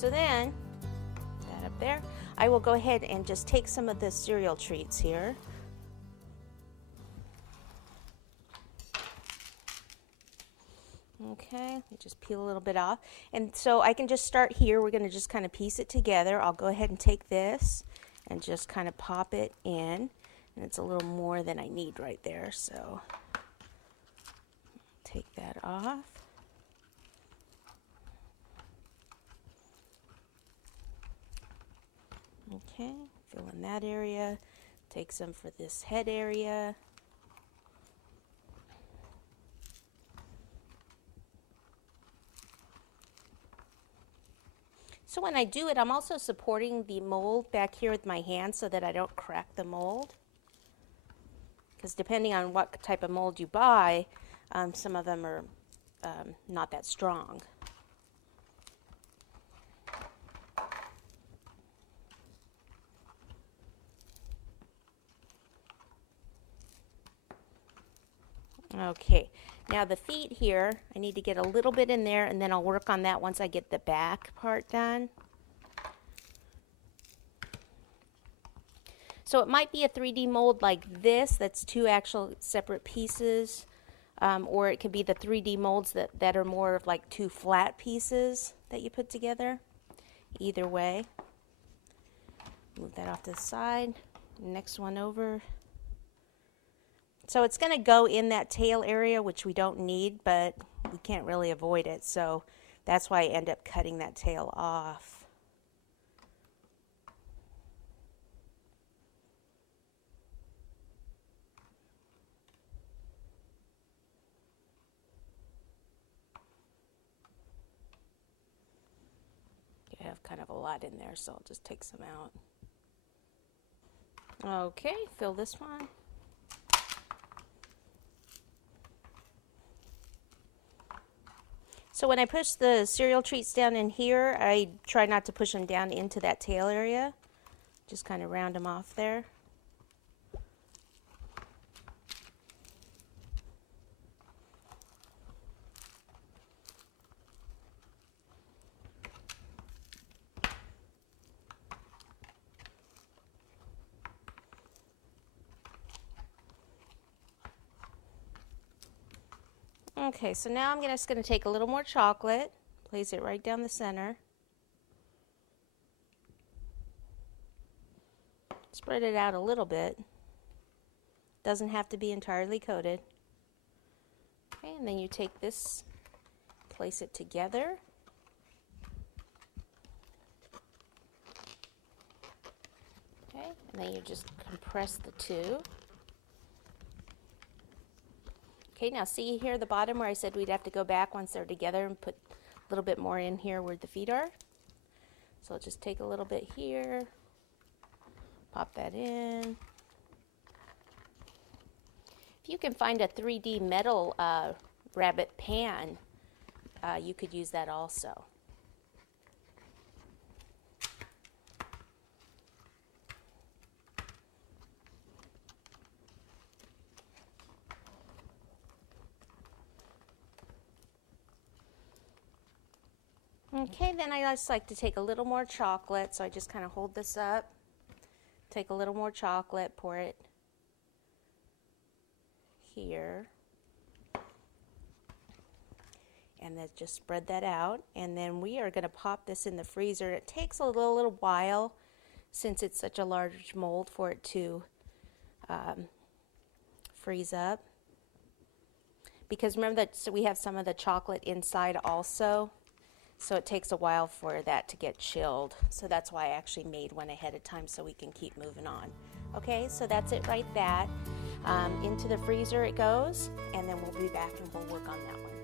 so then, that up there, I will go ahead and just take some of the cereal treats here. Okay, just peel a little bit off. And so I can just start here. We're going to just kind of piece it together. I'll go ahead and take this and just kind of pop it in. And it's a little more than I need right there, so take that off. Okay, fill in that area. Take some for this head area. So when I do it, I'm also supporting the mold back here with my hand so that I don't crack the mold. Because depending on what type of mold you buy, some of them are not that strong. Okay, now the feet here, I need to get a little bit in there, and then I'll work on that once I get the back part done. So it might be a 3D mold like this, that's two actual separate pieces, or it could be the 3D molds that are more of like two flat pieces that you put together. Either way. Move that off to the side. Next one over. So it's going to go in that tail area, which we don't need, but we can't really avoid it. So that's why I end up cutting that tail off. I have kind of a lot in there, so I'll just take some out. Okay, fill this one. So when I push the cereal treats down in here, I try not to push them down into that tail area. Just kind of round them off there. Okay, so now I'm just going to take a little more chocolate, place it right down the center. Spread it out a little bit. Doesn't have to be entirely coated. Okay, and then you take this, place it together. Okay, and then you just compress the two. Okay, now see here the bottom where I said we'd have to go back once they're together and put a little bit more in here where the feet are. So I'll just take a little bit here, pop that in. If you can find a 3D metal rabbit pan, you could use that also. Okay, then I just like to take a little more chocolate, so I just kind of hold this up, take a little more chocolate, pour it here, and then just spread that out, and then we are going to pop this in the freezer. It takes a little while, since it's such a large mold, for it to freeze up, because remember that we have some of the chocolate inside also. So it takes a while for that to get chilled. So that's why I actually made one ahead of time so we can keep moving on. Okay, so that's it right there. Into the freezer it goes, and then we'll be back and we'll work on that one.